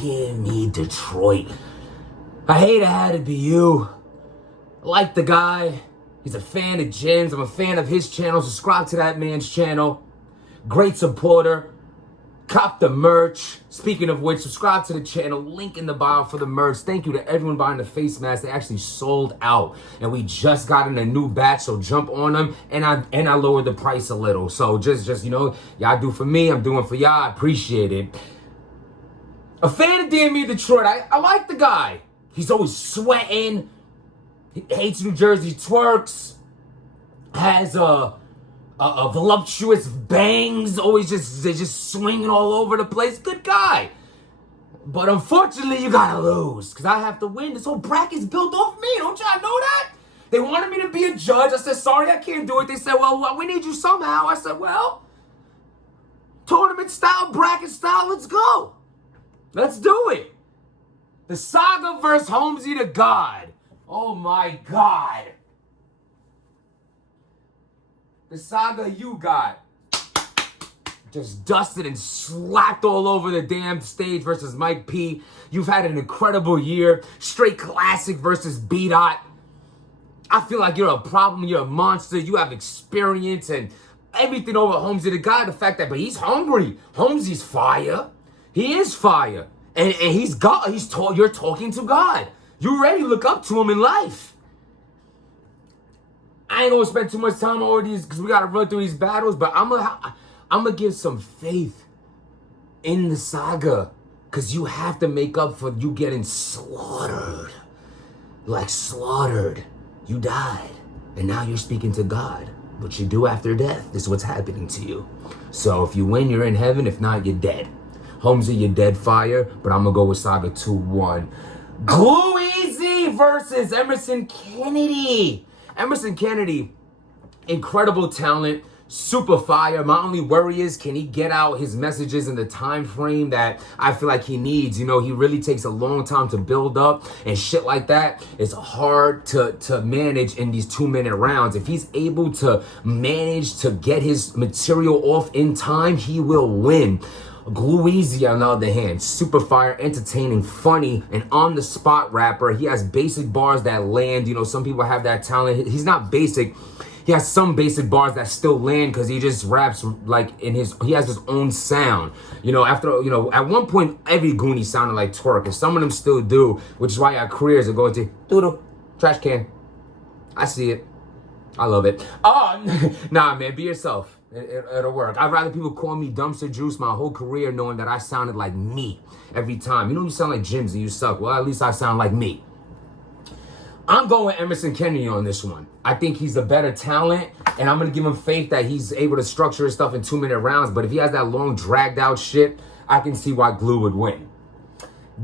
Dear me, Detroit. I hate it had to be you. I like the guy. He's a fan of Jim's. I'm a fan of his channel. Subscribe to that man's channel. Great supporter. Cop the merch. Speaking of which, subscribe to the channel. Link in the bio for the merch. Thank you to everyone buying the face mask. They actually sold out. And we just got in a new batch, so jump on them. And I lowered the price a little. So just you know, y'all do for me, I'm doing for y'all. I appreciate it. A fan of DME Detroit. I like the guy. He's always sweating. He hates New Jersey twerks. Has a voluptuous bangs. Always they're just swinging all over the place. Good guy. But unfortunately, you gotta lose. Because I have to win. This whole bracket's built off me. Don't y'all know that? They wanted me to be a judge. I said, sorry, I can't do it. They said, well, we need you somehow. I said, well, tournament style, bracket style, let's go. Let's do it. The Saga versus Holmesy the God. Oh my God. The Saga you got just dusted and slapped all over the damn stage versus Mike P. You've had an incredible year. Straight classic versus B-Dot. I feel like you're a problem. You're a monster. You have experience and everything over Holmesy the God. The fact that, but he's hungry. Holmesy's fire. He is fire. And he's God. You're talking to God. You already look up to him in life. I ain't gonna spend too much time on these because we gotta run through these battles, but I'm gonna give some faith in the Saga. Cause you have to make up for you getting slaughtered. Like slaughtered. You died. And now you're speaking to God. What you do after death is what's happening to you. So if you win, you're in heaven. If not, you're dead. Holmesy, you're dead fire, but I'm gonna go with Saga 2-1. Glue Easy versus Emerson Kennedy. Emerson Kennedy, incredible talent, super fire. My only worry is, can he get out his messages in the time frame that I feel like he needs? You know, he really takes a long time to build up and shit like that. It's hard to manage in these 2-minute rounds. If he's able to manage to get his material off in time, he will win. Glue Easy, on the other hand, super fire, entertaining, funny, and on-the-spot rapper. He has basic bars that land. You know, some people have that talent. He's not basic. He has some basic bars that still land because he just raps like he has his own sound. You know, at one point, every Goonie sounded like Twerk, and some of them still do, which is why our careers are going to doodle, trash can. I see it. I love it. Oh, nah, man, be yourself. It'll work. I'd rather people call me Dumpster Juice my whole career knowing that I sounded like me every time. You know, you sound like Jims and you suck. Well, at least I sound like me. I'm going with Emerson Kennedy on this one. I think he's a better talent, and I'm going to give him faith that he's able to structure his stuff in 2-minute rounds. But if he has that long, dragged-out shit, I can see why Glue would win.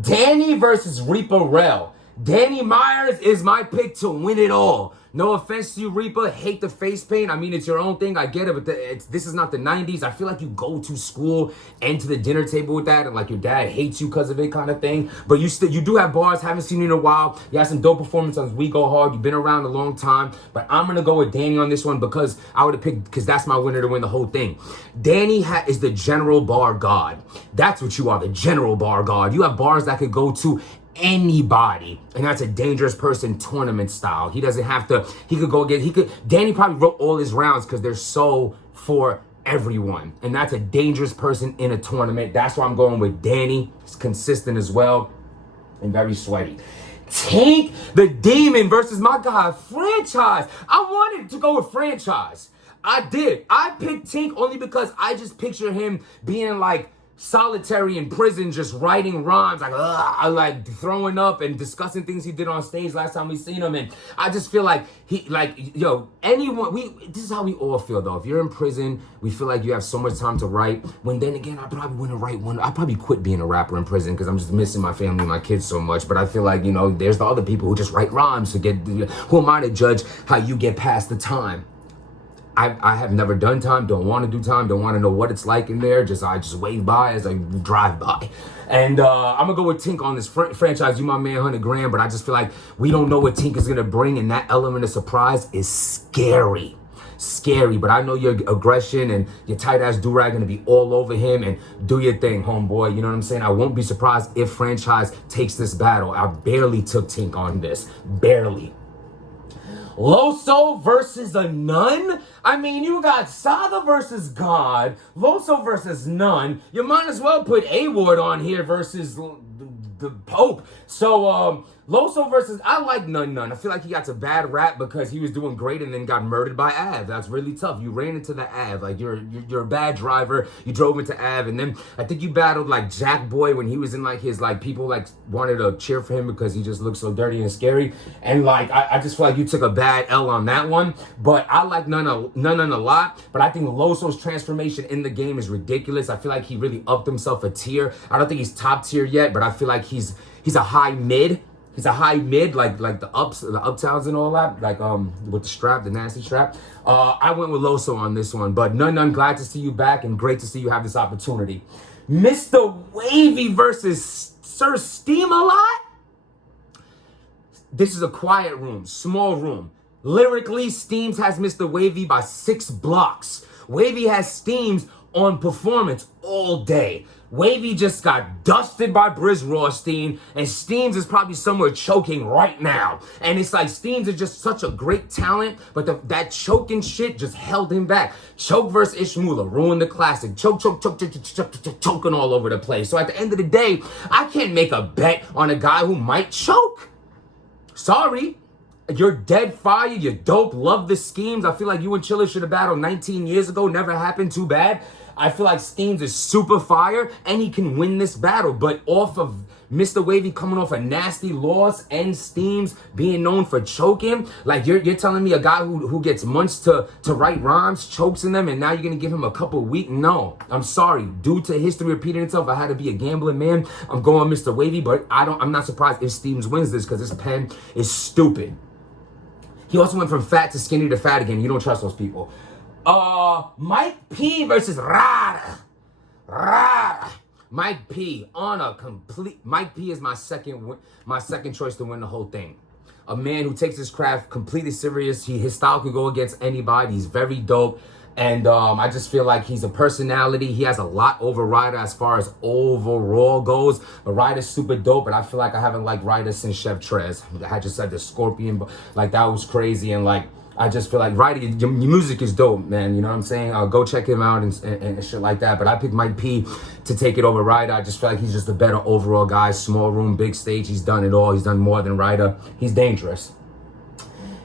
Danny versus Reaper Rel. Danny Myers is my pick to win it all. No offense to you, Reaper. Hate the face paint. I mean, it's your own thing. I get it, but this is not the 90s. I feel like you go to school and to the dinner table with that, and like your dad hates you because of it kind of thing. But you do have bars. Haven't seen you in a while. You had some dope performance on We Go Hard. You've been around a long time. But I'm going to go with Danny on this one because I would have picked, because that's my winner to win the whole thing. Danny is the general bar god. That's what you are, the general bar god. You have bars that could go to anybody, and that's a dangerous person tournament style. He doesn't have to, Danny probably wrote all his rounds because they're so for everyone, and that's a dangerous person in a tournament. That's why I'm going with Danny. He's consistent as well and very sweaty. Tank the Demon versus my guy Franchise. I wanted to go with Franchise. I did. I picked Tank only because I just picture him being like solitary in prison, just writing rhymes, like throwing up and discussing things he did on stage last time we seen him. And I just feel like this is how we all feel though. If you're in prison, we feel like you have so much time to write. When then again, I probably wouldn't write one. I probably quit being a rapper in prison because I'm just missing my family and my kids so much. But I feel like, you know, there's the other people who just write rhymes to get, who am I to judge how you get past the time? I have never done time, don't want to do time, don't want to know what it's like in there. I just wave by as I drive by. And I'm going to go with Tink on this franchise. You my man, 100 grand, but I just feel like we don't know what Tink is going to bring, and that element of surprise is scary. scary. But I know your aggression and your tight-ass do-rag going to be all over him, and do your thing, homeboy. You know what I'm saying? I won't be surprised if Franchise takes this battle. I barely took Tink on this. Barely. Loso versus a nun? I mean, you got Saga versus God, Loso versus Nun. You might as well put A-Ward on here versus the Pope. So, Loso versus, I like Nun. I feel like he got a bad rap because he was doing great and then got murdered by Av. That's really tough. You ran into the Av. Like, you're a bad driver. You drove into Av, and then I think you battled like Jack Boy when he was in like his, like, people like wanted to cheer for him because he just looked so dirty and scary. And like, I just feel like you took a bad L on that one. But I like Nun a lot. But I think Loso's transformation in the game is ridiculous. I feel like he really upped himself a tier. I don't think he's top tier yet, but I feel like he's a high mid. He's a high mid, like the uptowns and all that, like with the strap, the nasty strap. I went with Loso on this one, but Nun, glad to see you back and great to see you have this opportunity. Mr. Wavy versus Sir Steam-A-Lot. This is a quiet room, small room. Lyrically, Steams has Mr. Wavy by 6 blocks. Wavy has Steams on performance all day. Wavy just got dusted by Briz Rawstein, and Steams is probably somewhere choking right now. And it's like Steams is just such a great talent, but that choking shit just held him back. Choke versus Ishmula ruined the classic. Choking all over the place. So at the end of the day, I can't make a bet on a guy who might choke. Sorry. You're dead fire. You're dope. Love the schemes. I feel like you and Chilla should have battled 19 years ago. Never happened. Too bad. I feel like Steams is super fire and he can win this battle. But off of Mr. Wavy coming off a nasty loss and Steams being known for choking, like you're telling me a guy who gets months to write rhymes, chokes in them, and now you're going to give him a couple weeks? No, I'm sorry. Due to history repeating itself, I had to be a gambling man. I'm going Mr. Wavy, but I'm not surprised if Steams wins this because this pen is stupid. He also went from fat to skinny to fat again. You don't trust those people. Mike P versus Rada. Mike P on a complete. Mike P is my second choice to win the whole thing. A man who takes his craft completely serious. His style could go against anybody. He's very dope. And I just feel like he's a personality. He has a lot over Ryder as far as overall goes. But Ryder's super dope. But I feel like I haven't liked Ryder since Chef Trez. I just said the Scorpion. Like, that was crazy. And like, I just feel like Ryder, your music is dope, man. You know what I'm saying? Go check him out and shit like that. But I picked Mike P to take it over Ryder. I just feel like he's just a better overall guy. Small room, big stage. He's done it all. He's done more than Ryder. He's dangerous.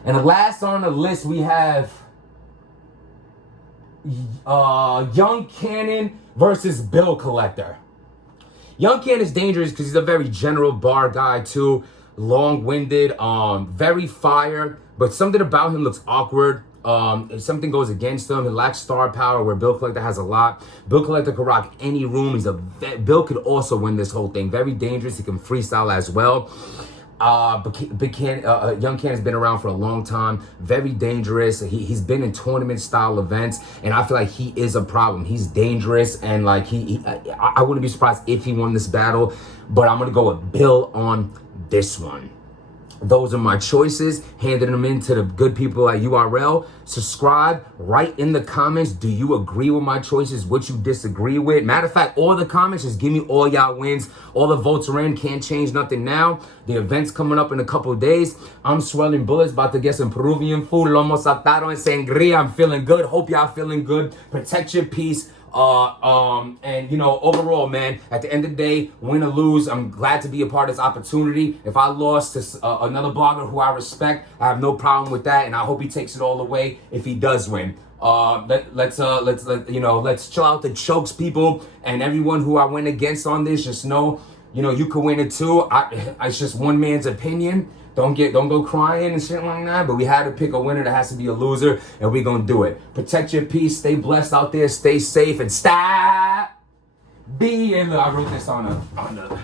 And the last on the list, we have Young Cannon versus Bill Collector. Young Cannon is dangerous because he's a very general bar guy too. Long-winded, very fire, but something about him looks awkward. If something goes against him, he lacks star power where Bill Collector has a lot. Bill Collector could rock any room. Bill could also win this whole thing. Very dangerous. He can freestyle as well. Young Cannon's been around for a long time. Very dangerous. He's been in tournament style events, and I feel like he is a problem. He's dangerous, and like I wouldn't be surprised if he won this battle. But I'm gonna go with Bill on this one. Those are my choices. Handing them in to the good people at URL. Subscribe. Write in the comments. Do you agree with my choices? What you disagree with? Matter of fact, all the comments, just give me all y'all wins. All the votes are in. Can't change nothing now. The event's coming up in a couple of days. I'm swelling bullets. About to get some Peruvian food. Lomo saltado and sangria. I'm feeling good. Hope y'all feeling good. Protect your peace. And you know, overall, man, at the end of the day, win or lose, I'm glad to be a part of this opportunity. If I lost to another blogger who I respect, I have no problem with that, and I hope he takes it all away if he does win. Let's chill out the chokes, people, and everyone who I went against on this. Just know, you know, you could win it too. It's just one man's opinion. Don't go crying and shit like that. But we had to pick a winner that has to be a loser, and we're gonna do it. Protect your peace. Stay blessed out there. Stay safe and stop being. I wrote this on the.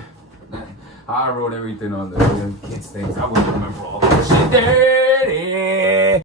I wrote everything on the kids things. I wouldn't remember all that shit.